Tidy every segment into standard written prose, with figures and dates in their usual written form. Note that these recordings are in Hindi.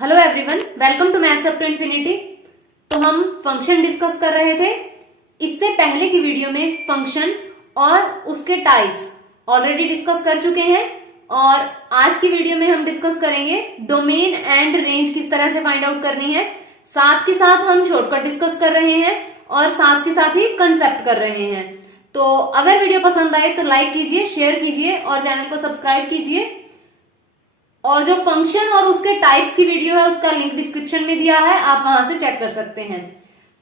Hello everyone, welcome to maths up to infinity. तो हम फंक्शन डिस्कस कर रहे थे। इससे पहले की वीडियो में फंक्शन और उसके टाइप्स ऑलरेडी डिस्कस कर चुके हैं और आज की वीडियो में हम डिस्कस करेंगे डोमेन एंड रेंज किस तरह से फाइंड आउट करनी है। साथ के साथ हम शॉर्टकट डिस्कस कर रहे हैं और साथ के साथ ही कंसेप्ट कर रहे हैं। तो अगर वीडियो पसंद आए तो लाइक कीजिए, शेयर कीजिए और चैनल को सब्सक्राइब कीजिए। और जो फंक्शन और उसके टाइप्स की वीडियो है उसका लिंक डिस्क्रिप्शन में दिया है, आप वहां से चेक कर सकते हैं।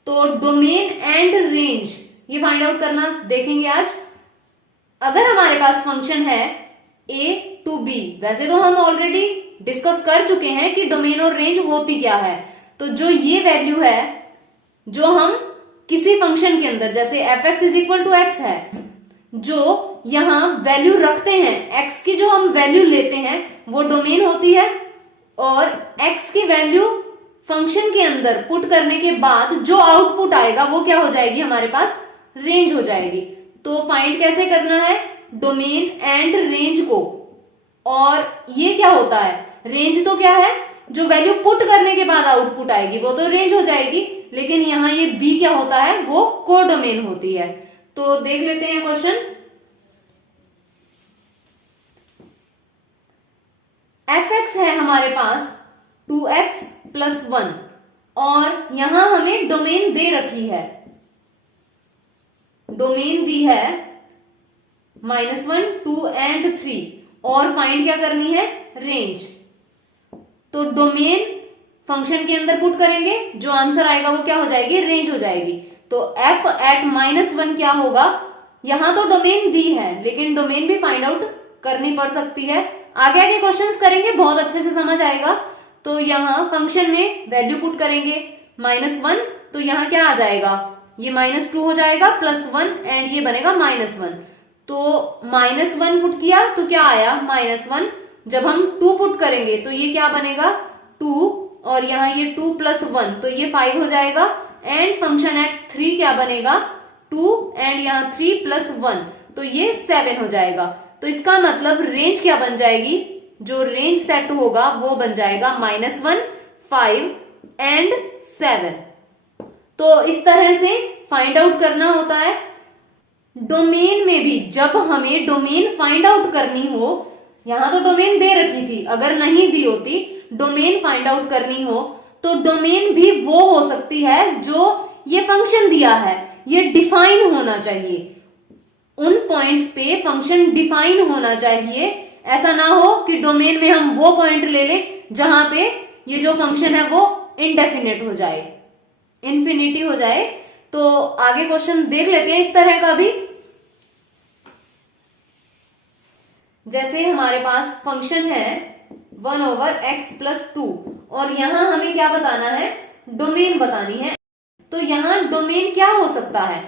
तो डोमेन एंड रेंज ये फाइंड आउट करना देखेंगे आज। अगर हमारे पास फंक्शन है a टू b, वैसे तो हम ऑलरेडी डिस्कस कर चुके हैं कि डोमेन और रेंज होती क्या है। तो जो ये वैल्यू है जो हम किसी फंक्शन के अंदर, जैसे fx is equal to x है, जो यहां वैल्यू रखते हैं, x की जो हम वैल्यू लेते हैं वो डोमेन होती है और x की वैल्यू फंक्शन के अंदर पुट करने के बाद जो आउटपुट आएगा वो क्या हो जाएगी, हमारे पास रेंज हो जाएगी। तो फाइंड कैसे करना है डोमेन एंड रेंज को, और ये क्या होता है, रेंज तो क्या है, जो वैल्यू पुट करने के बाद आउटपुट आएगी वो तो रेंज हो जाएगी, लेकिन यहां ये b क्या होता है, वो कोडोमेन होती है। तो देख लेते हैं क्वेश्चन। fx है हमारे पास 2x प्लस 1 और यहां हमें डोमेन दे रखी है, डोमेन दी है -1, 2 एंड 3 और फाइंड क्या करनी है, रेंज। तो डोमेन फंक्शन के अंदर पुट करेंगे, जो आंसर आएगा वो क्या हो जाएगी, रेंज हो जाएगी। तो f एट -1 क्या होगा, यहां तो डोमेन दी है लेकिन डोमेन भी फाइंड आउट करनी पड़ सकती है। आगे आगे क्वेश्चंस करेंगे, बहुत अच्छे से समझ आएगा। तो यहाँ फंक्शन में वैल्यू पुट करेंगे -1, तो यहाँ क्या आ जाएगा, ये -2 हो जाएगा, +1 एंड ये बनेगा -1। तो -1 पुट किया तो क्या आया, -1। जब हम 2 पुट करेंगे तो ये क्या बनेगा, 2, और यहाँ ये 2 + 1 तो ये 5 हो जाएगा। एंड फंक्शन एट 3 क्या बनेगा, 2 एंड यहाँ 3 + 1 तो ये 7 हो जाएगा। तो इसका मतलब रेंज क्या बन जाएगी, जो रेंज सेट होगा वो बन जाएगा -1, 5 एंड 7। तो इस तरह से फाइंड आउट करना होता है। डोमेन में भी जब हमें डोमेन फाइंड आउट करनी हो, यहां तो डोमेन दे रखी थी, अगर नहीं दी होती डोमेन फाइंड आउट करनी हो तो डोमेन भी वो हो सकती है जो ये फंक्शन दिया है, ये डिफाइन होना चाहिए। उन पॉइंट्स पे फंक्शन डिफाइन होना चाहिए। ऐसा ना हो कि डोमेन में हम वो पॉइंट ले लें जहां पे ये जो फंक्शन है वो इनडेफिनेट हो जाए, इन्फिनिटी हो जाए। तो आगे क्वेश्चन देख लेते हैं इस तरह का भी। जैसे हमारे पास फंक्शन है 1/x + 2 और यहां हमें क्या बताना है, डोमेन बतानी है। तो यहां डोमेन क्या हो सकता है,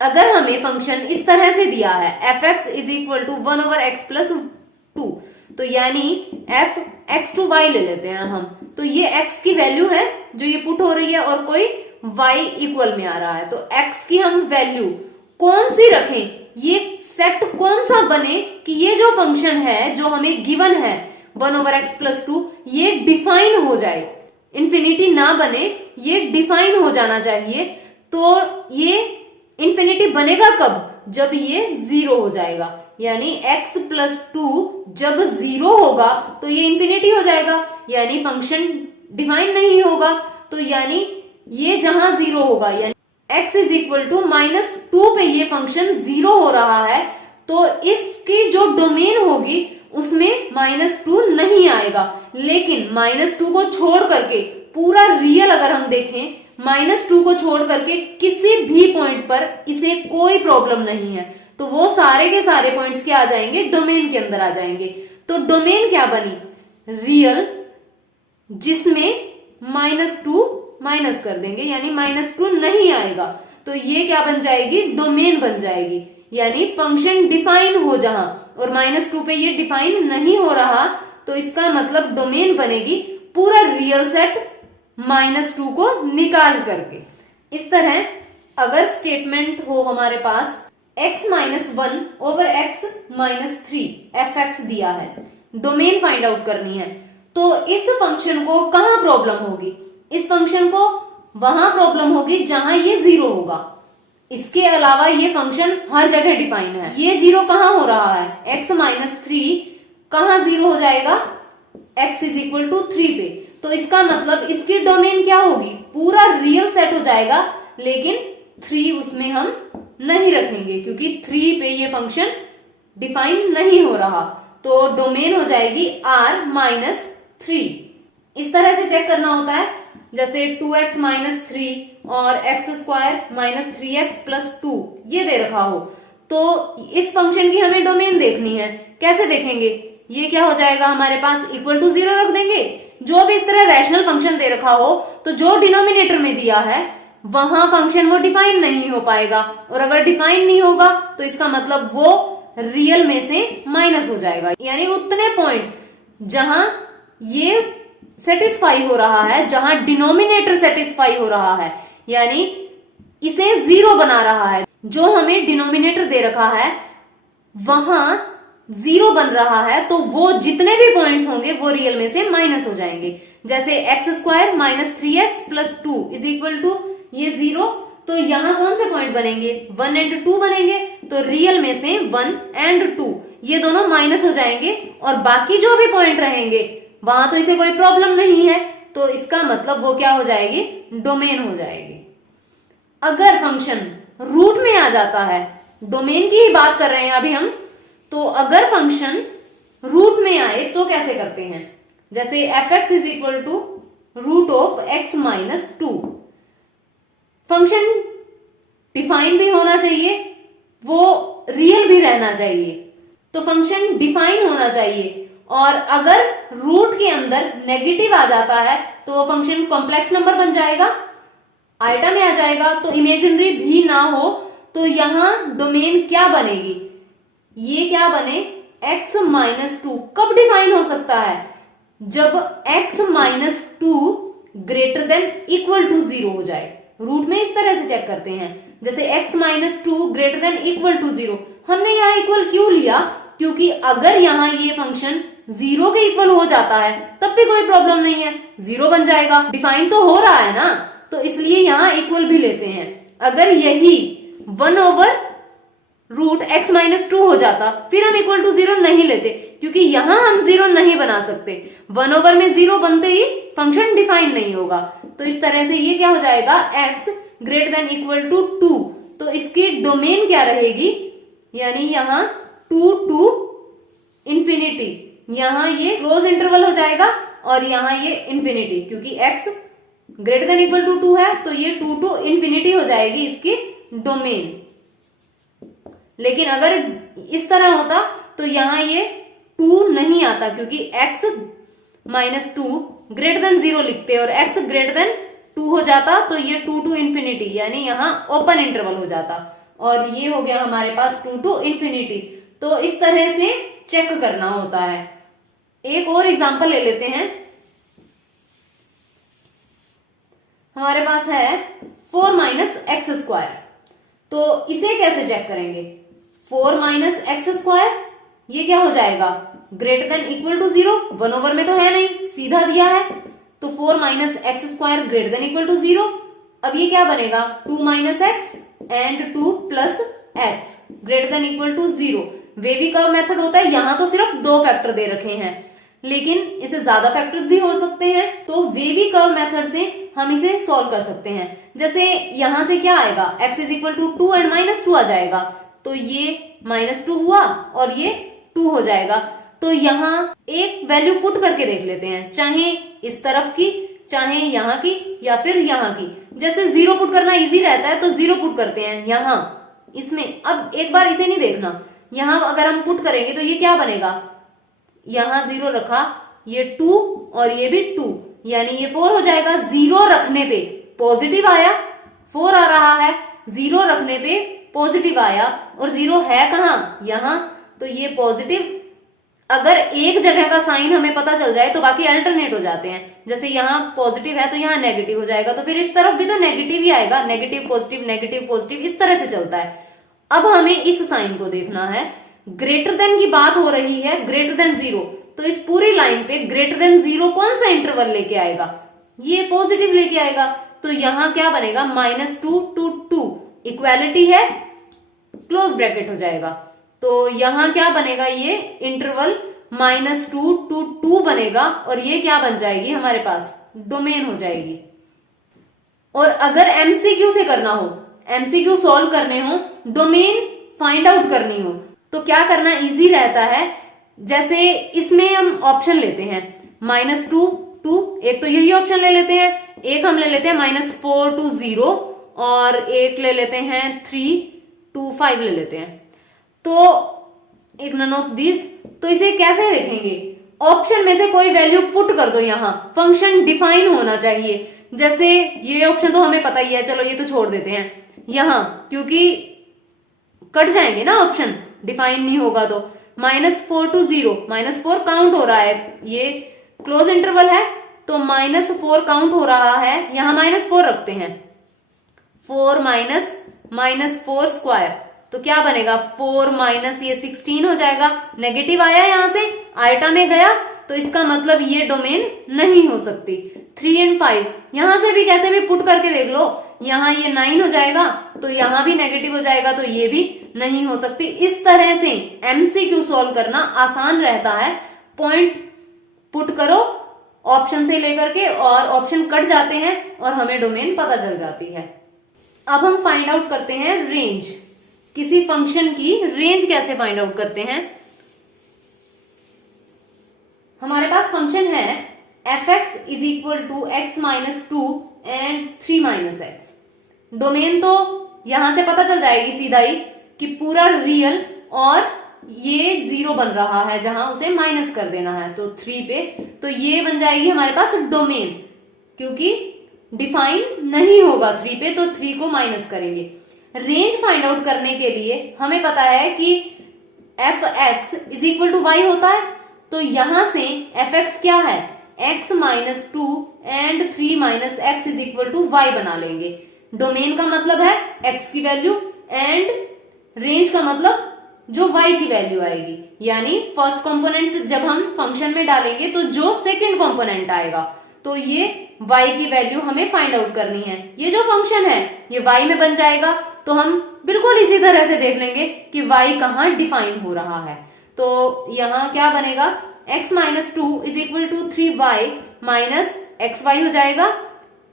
अगर हमें फंक्शन इस तरह से दिया है fx is equal to 1/x + 2, तो यानी f(x to y) ले लेते हैं हम। तो ये x की वैल्यू है जो ये पुट हो रही है और कोई y इक्वल में आ रहा है। तो x की हम वैल्यू कौन सी रखें, ये सेट कौन सा बने कि ये जो फंक्शन है जो हमें गिवन है 1/x + 2 ये डिफाइन हो जाए, इन्फिनिटी ना बने, ये डिफाइन हो जाना चाहिए। तो ये इन्फिनिटी बनेगा कब, जब ये 0 हो जाएगा, यानी x + 2 जब 0 होगा तो ये इन्फिनिटी हो जाएगा, यानी फंक्शन डिफाइन नहीं होगा। तो यानी ये जहां 0 होगा, यानी x इज इक्वल टू -2 पे ये फंक्शन 0 हो रहा है, तो इसकी जो डोमेन होगी उसमें -2 नहीं आएगा। लेकिन -2 को छोड़ करके पूरा रियल अगर हम देखें, -2 को छोड़ करके किसी भी पॉइंट पर इसे कोई प्रॉब्लम नहीं है, तो वो सारे के सारे पॉइंट्स क्या आ जाएंगे, डोमेन के अंदर आ जाएंगे। तो डोमेन क्या बनी, रियल, जिसमें -2 माइनस कर देंगे यानी -2 नहीं आएगा, तो ये क्या बन जाएगी, डोमेन बन जाएगी। यानी फंक्शन डिफाइन हो जहां और -2 पे ये डिफाइन नहीं हो रहा, तो इसका मतलब डोमेन बनेगी पूरा रियल सेट -2 को निकाल करके। इस तरह अगर स्टेटमेंट हो हमारे पास x - 1/x - 3 fx दिया है, डोमेन फाइंड आउट करनी है, तो इस फंक्शन को कहां प्रॉब्लम होगी? इस फंक्शन को वहां प्रॉब्लम होगी जहां ये 0 होगा। इसके अलावा ये फंक्शन हर जगह डिफाइन है। ये 0 कहां हो रहा है? x माइनस 3 कहां 0 हो जाएगा? x इज इक्वल टू 3 पे। तो इसका मतलब इसकी डोमेन क्या होगी? पूरा रियल सेट हो जाएगा, लेकिन 3 उसमें हम नहीं रखेंगे क्योंकि 3 पे ये फंक्शन डिफाइन नहीं हो रहा। तो डोमेन हो जाएगी r माइनस 3। इस तरह से चेक करना होता है, जैसे 2x माइनस 3 और x square minus 3x plus 2 ये दे रखा हो, तो इस फंक्शन की हमें डोमेन देखनी है। कैसे देखेंगे? ये क्या हो जाएगा हमारे पास? इक्वल टू 0 रख देंगे। जो भी इस तरह रैशनल फंक्शन दे रखा हो, तो जो डिनोमिनेटर में दिया है वहां फंक्शन वो डिफाइन नहीं हो पाएगा, और अगर डिफाइन नहीं होगा तो इसका मतलब वो रियल में से माइनस हो जाएगा। यानी उतने पॉइंट जहां ये सेटिस्फाई हो रहा है, जहां डिनोमिनेटर सेटिस्फाई हो रहा है, यानी इसे 0 बना रहा है, जो हमें डिनोमिनेटर दे रखा है वहां 0 बन रहा है, तो वो जितने भी पॉइंट्स होंगे वो रियल में से माइनस हो जाएंगे। जैसे x square minus 3x plus 2 is equal to ये 0, तो यहां कौन से पॉइंट बनेंगे? 1 एंड 2 बनेंगे। तो रियल में से 1 एंड 2 ये दोनों माइनस हो जाएंगे, और बाकी जो भी पॉइंट रहेंगे वहां तो इसे कोई प्रॉब्लम नहीं है, तो इसका मतलब वो क्या हो जाएगी? डोमेन हो जाएगी। अगर फंक्शन रूट में आ जाता है, डोमेन की ही बात कर रहे हैं अभी हम, तो अगर फंक्शन रूट में आए तो कैसे करते हैं? जैसे fx is equal to root of x minus 2। Function define भी होना चाहिए, वो रियल भी रहना चाहिए। तो फंक्शन डिफाइन होना चाहिए, और अगर रूट के अंदर नेगेटिव आ जाता है तो वो फंक्शन कॉम्प्लेक्स नंबर बन जाएगा, आइटा में आ जाएगा। तो इमेजिनरी भी ना हो तो यहां डोमेन क्या बनेगी? ये क्या बने? x minus 2। कब डिफाइन हो सकता है? जब x minus 2 greater than equal to 0 हो जाए। रूट में इस तरह से चेक करते हैं, जैसे x minus 2 greater than equal to 0। हमने यहाँ इक्वल क्यों लिया? क्योंकि अगर यहाँ ये फंक्शन 0 के इक्वल हो जाता है तब भी कोई प्रॉब्लम नहीं है, 0 बन जाएगा, डिफाइन तो हो रहा है ना, तो इसलिए यहाँ इक्वल भी लेते हैं। अगर यही 1 ओवर रूट x माइनस 2 हो जाता फिर हम इक्वल टू 0 नहीं लेते, क्योंकि यहां हम 0 नहीं बना सकते। 1 ओवर में 0 बनते ही फंक्शन डिफाइन नहीं होगा। तो इस तरह से ये क्या हो जाएगा? x greater than equal to 2। तो इसकी डोमेन क्या रहेगी? यानी यहां 2 टू इंफिनिटी, यहां ये क्लोज इंटरवल हो जाएगा, और यहां ये इंफिनिटी, क्योंकि x greater than equal to 2 है, तो ये 2 टू इंफिनिटी हो जाएगी इसकी डोमेन। लेकिन अगर इस तरह होता तो यहां ये 2 नहीं आता, क्योंकि x माइनस 2 ग्रेटर देन 0 लिखते और x ग्रेटर देन 2 हो जाता, तो ये 2 टू इंफिनिटी, यानी यहां ओपन इंटरवल हो जाता, और ये हो गया हमारे पास 2 टू इंफिनिटी। तो इस तरह से चेक करना होता है। एक और एग्जांपल ले लेते हैं। हमारे पास है 4 माइनस एक्स स्क्वायर, तो इसे कैसे चेक करेंगे? 4 माइनस एक्स स्क्वायर ये क्या हो जाएगा? Greater than equal to 0। 1 over में तो है नहीं, सीधा दिया है, तो 4 minus x square greater than equal to 0। अब ये क्या बनेगा? 2 minus x and 2 plus x greater than equal to 0। Wavy curve method होता है, यहां तो सिर्फ 2 फैक्टर दे रखे हैं, लेकिन इसे ज्यादा फैक्टर्स भी हो सकते हैं, तो वेवी कर्व मेथड से हम इसे सॉल्व कर सकते हैं। जैसे यहां से क्या आएगा? x is equal to 2 and minus 2 आ जाएगा, तो ये माइनस 2 हुआ और ये 2 हो जाएगा। तो यहाँ एक वैल्यू पुट करके देख लेते हैं, चाहे इस तरफ की, चाहे यहाँ की, या फिर यहाँ की। जैसे 0 पुट करना इजी रहता है तो 0 पुट करते हैं यहाँ इसमें। अब एक बार इसे नहीं देखना, यहाँ अगर हम पुट करेंगे तो ये क्या बनेगा? यहाँ 0 रखा, ये 2 और ये भी 2, यानी ये 4 हो जाएगा। 0 रखने पे पॉजिटिव आया, 4 आ रहा है, 0 रखने पे पॉजिटिव आया, और 0 है कहाँ? यहाँ, तो ये पॉजिटिव। अगर एक जगह का साइन हमें पता चल जाए तो बाकी अल्टरनेट हो जाते हैं। जैसे यहाँ पॉजिटिव है तो यहाँ नेगेटिव हो जाएगा, तो फिर इस तरफ भी तो नेगेटिव ही आएगा, नेगेटिव पॉजिटिव, इस तरह से चलता है। अब हमें इस साइन को देखना है, ग्रेटर देन की बात हो रही है, ग्रेटर देन 0, तो इस पूरी लाइन पे ग्रेटर देन 0 कौन सा इंटरवल लेके आएगा, ये पॉजिटिव लेके आएगा। तो यहां क्या बनेगा, -2 to 2, इक्वालिटी है, क्लोज ब्रैकेट हो जाएगा। तो यहां क्या बनेगा, ये इंटरवल -2 to 2 बनेगा और ये क्या बन जाएगी हमारे पास, डोमेन हो जाएगी। और अगर एमसीक्यू से करना हो, एमसीक्यू सॉल्व करने हो, डोमेन फाइंड आउट करनी हो, तो क्या करना इजी रहता है। जैसे इसमें हम ऑप्शन लेते हैं -2 to, एक तो यही ऑप्शन ले लेते हैं, एक हम ले लेते हैं -4 to 0 और एक ले लेते हैं 3 to 5 ले लेते हैं। तो एक नन ऑफ दिस। तो इसे कैसे देखेंगे, ऑप्शन में से कोई वैल्यू पुट कर दो, यहां फंक्शन डिफाइन होना चाहिए। जैसे ये ऑप्शन तो हमें पता ही है, चलो ये तो छोड़ देते हैं यहां, क्योंकि कट जाएंगे ना ऑप्शन, डिफाइन नहीं होगा। तो -4 to 0, -4 काउंट हो रहा है, ये क्लोज इंटरवल है तो -4 काउंट हो रहा है, यहां -4 रखते हैं, 4 -4 स्क्वायर, तो क्या बनेगा 4 माइनस ये 16 हो जाएगा। नेगेटिव आया यहां से, आयटा में गया, तो इसका मतलब ये डोमेन नहीं हो सकती। 3 and 5 यहां से भी कैसे भी पुट करके देख लो, यहां ये 9 हो जाएगा तो यहां भी नेगेटिव हो जाएगा, तो ये भी नहीं हो सकती। इस तरह से एमसीक्यू सॉल्व करना आसान रहता है, पॉइंट पुट करो ऑप्शन से लेकर के और ऑप्शन कट जाते हैं और हमें डोमेन पता चल जाती है। अब हम फाइंड आउट करते हैं रेंज, किसी फंक्शन की रेंज कैसे फाइंड आउट करते हैं। हमारे पास फंक्शन है f(x) = x - 2 and 3 - x। Domain तो यहां से पता चल जाएगी सीधा ही कि पूरा रियल और ये 0 बन रहा है जहां उसे माइनस कर देना है, तो 3 पे, तो ये बन जाएगी हमारे पास डोमेन, क्योंकि डिफाइन नहीं होगा 3 पे, तो 3 को माइनस करेंगे। रेंज फाइंड आउट करने के लिए हमें पता है कि f(x) = y होता है, तो यहां से f(x) क्या है, x - 2 and 3 - x = y बना लेंगे। डोमेन का मतलब है x की वैल्यू एंड रेंज का मतलब जो y की वैल्यू आएगी, यानी फर्स्ट कंपोनेंट जब हम फंक्शन में डालेंगे तो जो सेकंड कंपोनेंट आएगा, तो ये y की वैल्यू हमें फाइंड आउट करनी है। ये जो फंक्शन है ये y में बन जाएगा, तो हम बिल्कुल इसी तरह से देख लेंगे कि y कहाँ डिफाइन हो रहा है। तो यहां क्या बनेगा, x - 2 = 3y - xy हो जाएगा।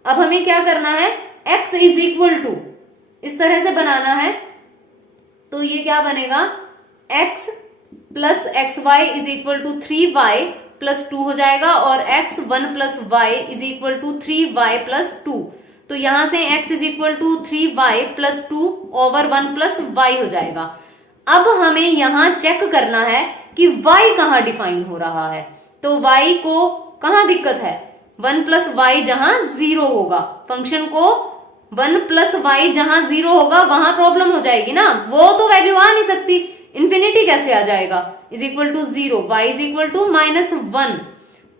अब हमें क्या करना है, x = इस तरह से बनाना है, तो ये क्या बनेगा, x + xy = 3y + 2 हो जाएगा और x 1 + y = 3y + 2। तो यहां से x = 3y + 2 over 1 + y हो जाएगा। अब हमें यहां चेक करना है कि y कहां डिफाइन हो रहा है, तो y को कहां दिक्कत है, 1 + y जहां 0 होगा, फंक्शन को 1 + y जहां 0 होगा वहां प्रॉब्लम हो जाएगी ना, वो तो वैल्यू आ नहीं सकती, इंफिनिटी कैसे आ जाएगा, =0, y -1।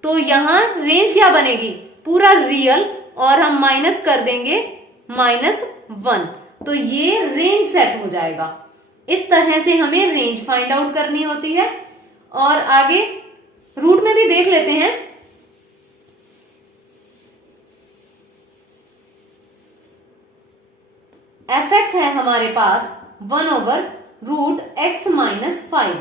तो यहां रेंज क्या बनेगी, पूरा रियल और हम माइनस कर देंगे -1, तो ये रेंज सेट हो जाएगा। इस तरह से हमें रेंज फाइंड आउट करनी होती है। और आगे रूट में भी देख लेते हैं। f(x) है हमारे पास 1/√x - 5।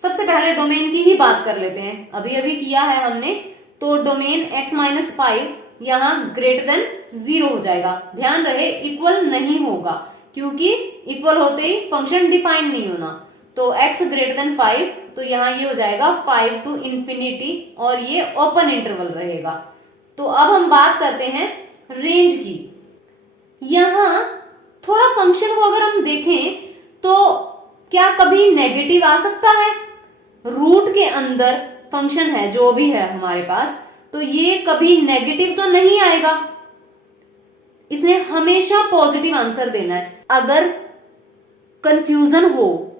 सबसे पहले डोमेन की ही बात कर लेते हैं, अभी अभी किया है हमने, तो डोमेन x - 5 यहां ग्रेटर देन 0 हो जाएगा। ध्यान रहे इक्वल नहीं होगा, क्योंकि इक्वल होते ही फंक्शन डिफाइन नहीं होना। तो x ग्रेटर देन 5, तो यहां ये हो जाएगा 5 to infinity और ये ओपन इंटरवल रहेगा। तो अब हम बात करते हैं रेंज की। यहां थोड़ा फंक्शन को अगर हम देखें तो क्या कभी नेगेटिव आ सकता है, रूट के अंदर फंक्शन है जो भी है हमारे पास, तो ये कभी नेगेटिव तो नहीं आएगा, इसने हमेशा पॉजिटिव आंसर देना है। अगर कंफ्यूजन हो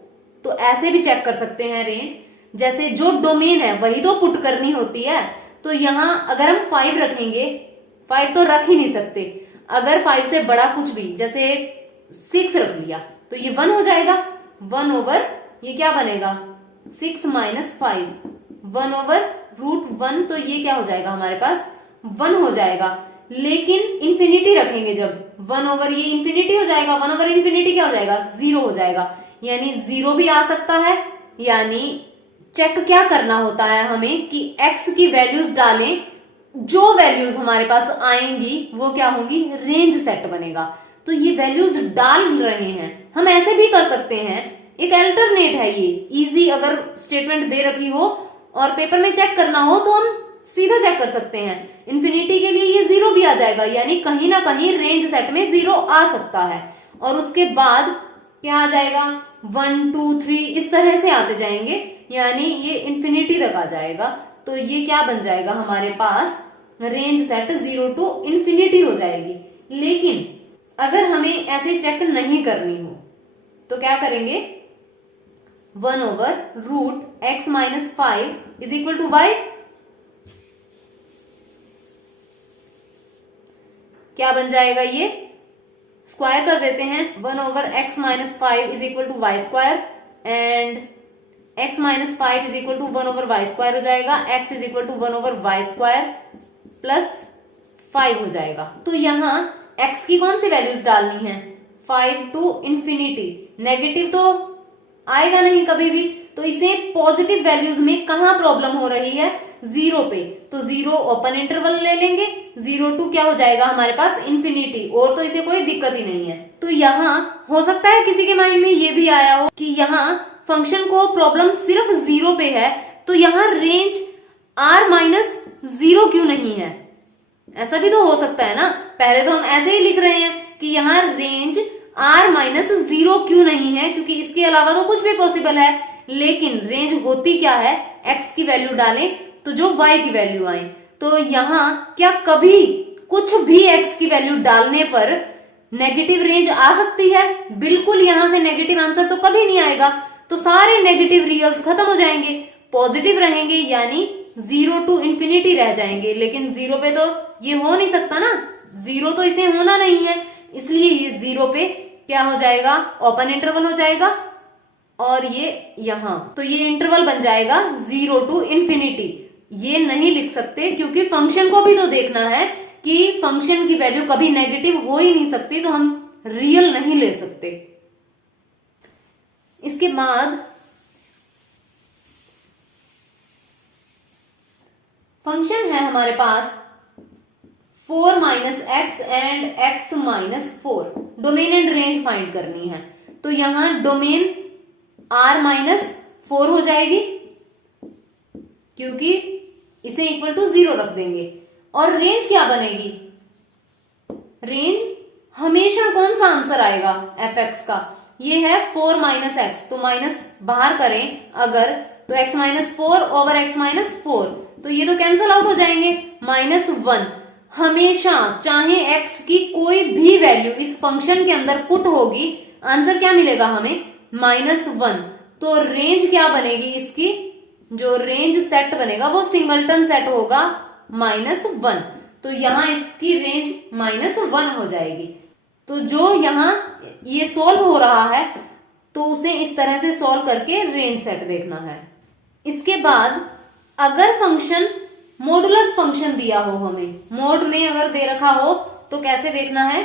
तो ऐसे भी चेक कर सकते हैं रेंज, जैसे जो डोमेन है वही तो पुट करनी होती है। तो यहां अगर हम 5 रखेंगे, 5 तो रख ही नहीं सकते, अगर 5 से बड़ा कुछ भी जैसे 6 रख लिया तो ये 1 हो जाएगा, 1 over ये क्या बनेगा 6 - 5 1/√1, तो ये क्या हो जाएगा हमारे पास 1 हो जाएगा। लेकिन इंफिनिटी रखेंगे जब 1 ओवर ये इंफिनिटी हो जाएगा, 1 ओवर इंफिनिटी क्या हो जाएगा 0 हो जाएगा, यानी 0 भी आ सकता है। यानी चेक क्या करना होता है हमें कि x की वैल्यूज डालें, जो वैल्यूज हमारे पास आएंगी वो क्या होंगी, रेंज सेट बनेगा। तो ये वैल्यूज डाल रहे हैं, हम ऐसे भी कर सकते हैं, एक अल्टरनेट है ये इजी। अगर स्टेटमेंट दे रखी हो और पेपर में चेक करना हो तो हम सीधा चेक कर सकते हैं। इंफिनिटी के लिए ये 0 भी आ जाएगा, यानी कहीं ना कहीं रेंज सेट में 0 आ सकता है। और उसके बाद क्या आ जाएगा 1 2 3 इस तरह से आते जाएंगे, यानी ये इंफिनिटी तक आ जाएगा। तो ये क्या बन जाएगा हमारे पास, रेंज सेट 0 टू इंफिनिटी हो जाएगी। लेकिन अगर हमें ऐसे चेक नहीं करनी हो तो क्या करेंगे, 1/√x-5 is equal to y, क्या बन जाएगा, ये स्क्वायर कर देते हैं। 1/x-5 is equal to y square and x-5 is equal to 1/y² हो जाएगा। x is equal to 1/y² plus 5 हो जाएगा। तो यहाँ x की कौन सी वैल्यूज डालनी है, 5 टू इंफिनिटी। नेगेटिव तो आएगा नहीं कभी भी, तो इसे पॉजिटिव वैल्यूज में कहां प्रॉब्लम हो रही है, 0 पे। तो 0 ओपन इंटरवल ले लेंगे, 0 टू क्या हो जाएगा हमारे पास इंफिनिटी, और तो इसे कोई दिक्कत ही नहीं है। तो यहाँ हो सकता है किसी के माइंड में ये भी आया हो कि यहाँ फंक्शन को प्रॉब्लम सिर्फ 0 पे है, तो यहाँ रेंज r-0 क्यों नहीं है, ऐसा भी तो हो सकता है ना। पहले तो हम ऐसे ही लिख रहे हैं कि यहाँ रेंज r-0 क्यों नहीं है, क्योंकि इसके अलावा तो कुछ भी पॉसिबल है। लेकिन रेंज होती क्या है, x की वैल्यू डालें तो जो y की वैल्यू आए। तो यहाँ क्या कभी कुछ भी x की वैल्यू डालने पर नेगेटिव रेंज आ सकती है, बिल्कुल यहाँ से नेगेटिव आंसर तो कभी नहीं आएगा। तो सारे नेगेटिव रियल्स खत्म हो जाएंगे, पॉजिटिव रहेंगे, यानी 0 टू इंफिनिटी रह जाएंगे। लेकिन 0 पे तो ये हो नहीं सकता ना, 0 तो इसे होना नहीं है, इसलिए ये 0 पे क्या हो जाएगा, ओपन इंटरवल हो जाएगा। और ये यहां तो ये इंटरवल बन जाएगा 0 टू इंफिनिटी। ये नहीं लिख सकते क्योंकि फंक्शन को भी तो देखना है कि फंक्शन की वैल्यू कभी नेगेटिव हो ही नहीं सकती, तो हम रियल नहीं ले सकते। इसके बाद फंक्शन है हमारे पास 4 - x and x - 4, domain and range find करनी है। तो यहां डोमेन r-4 हो जाएगी क्योंकि इसे इक्वल टू 0 रख देंगे। और रेंज क्या बनेगी, रेंज हमेशा कौन सा आंसर आएगा fx का, ये है 4 - x, तो माइनस बाहर करें अगर, तो x - 4 ओवर x - 4, तो ये तो कैंसल आउट हो जाएंगे, -1। हमेशा चाहे x की कोई भी वैल्यू इस फंक्शन के अंदर पुट होगी, आंसर क्या मिलेगा हमें, -1। तो रेंज क्या बनेगी इसकी, जो रेंज सेट बनेगा वो सिंगलटन सेट होगा -1। तो यहां इसकी रेंज -1 हो जाएगी। तो जो यहां ये सॉल्व हो रहा है तो उसे इस तरह से सॉल्व करके रेंज सेट देखना है। इसके बाद अगर फंक्शन मॉडुलस फंक्शन दिया हो, हमें मोड में अगर दे रखा हो, तो कैसे देखना है,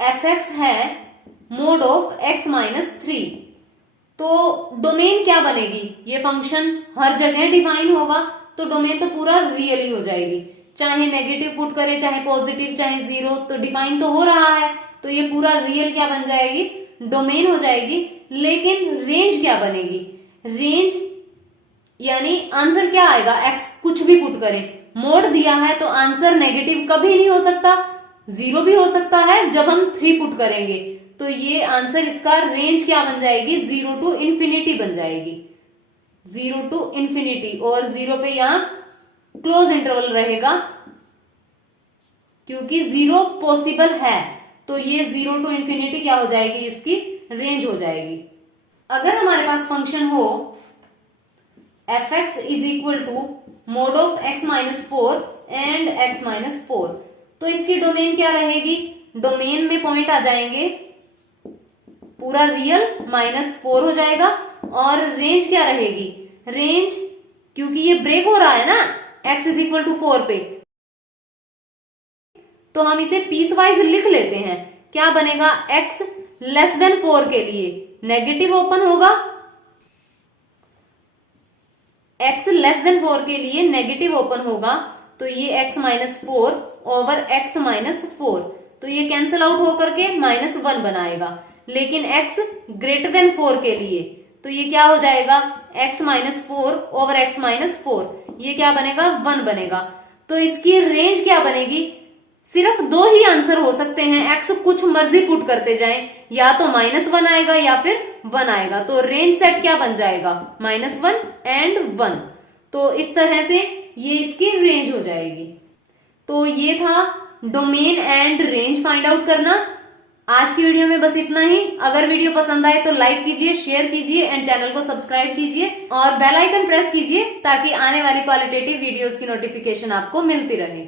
fx है मोड ऑफ x - 3, तो डोमेन क्या बनेगी, ये फंक्शन हर जगह डिफाइन होगा, तो डोमेन तो पूरा रियल ही हो जाएगी। चाहे नेगेटिव पुट करे, चाहे पॉजिटिव, चाहे 0, तो डिफाइन तो हो रहा है, तो ये पूरा रियल क्या बन जाएगी, डोमेन हो जाएगी। लेकिन रेंज क्या बनेगी, रेंज यानी आंसर क्या आएगा, x कुछ भी पुट करें, मोड दिया है तो आंसर नेगेटिव कभी नहीं हो सकता, 0 भी हो सकता है जब हम 3 पुट करेंगे। तो ये आंसर इसका रेंज क्या बन जाएगी, 0 टू इंफिनिटी बन जाएगी, 0 टू इंफिनिटी। और 0 पे यहां क्लोज इंटरवल रहेगा क्योंकि 0 पॉसिबल है, तो ये 0 टू इंफिनिटी क्या हो जाएगी, इसकी रेंज हो जाएगी। अगर हमारे पास फंक्शन हो fx is equal to mod of x - 4 and x - 4, तो इसकी डोमेन क्या रहेगी, डोमेन में पॉइंट आ जाएंगे पूरा रियल -4 हो जाएगा। और रेंज क्या रहेगी, रेंज, क्योंकि ये ब्रेक हो रहा है ना x इज इक्वल टू 4 पे, तो हम इसे पीस वाइज लिख लेते हैं। क्या बनेगा, x लेस देन 4 के लिए नेगेटिव ओपन होगा, x लेस देन 4 के लिए नेगेटिव ओपन होगा, तो ये x minus 4 over x minus 4, तो ये कैंसिल आउट होकर के -1 बनाएगा। लेकिन x ग्रेटर देन 4 के लिए, तो ये क्या हो जाएगा, x minus 4 over x minus 4, ये क्या बनेगा, 1 बनेगा। तो इसकी रेंज क्या बनेगी, सिर्फ 2 ही आंसर हो सकते हैं, x कुछ मर्जी पुट करते जाएं, या तो -1 आएगा या फिर 1 आएगा। तो रेंज सेट क्या बन जाएगा, -1 एंड 1। तो इस तरह से ये इसकी रेंज हो जाएगी। तो ये था domain and range find out करना। आज की वीडियो में बस इतना ही। अगर वीडियो पसंद आए तो लाइक कीजिए, शेयर कीजिए एंड चैनल को सब्सक्राइब कीजिए और बेल आइकन प्रेस कीजिए ताकि आने वाली क्वालिटेटिव वीडियोस की नोटिफिकेशन आपको मिलती रहे।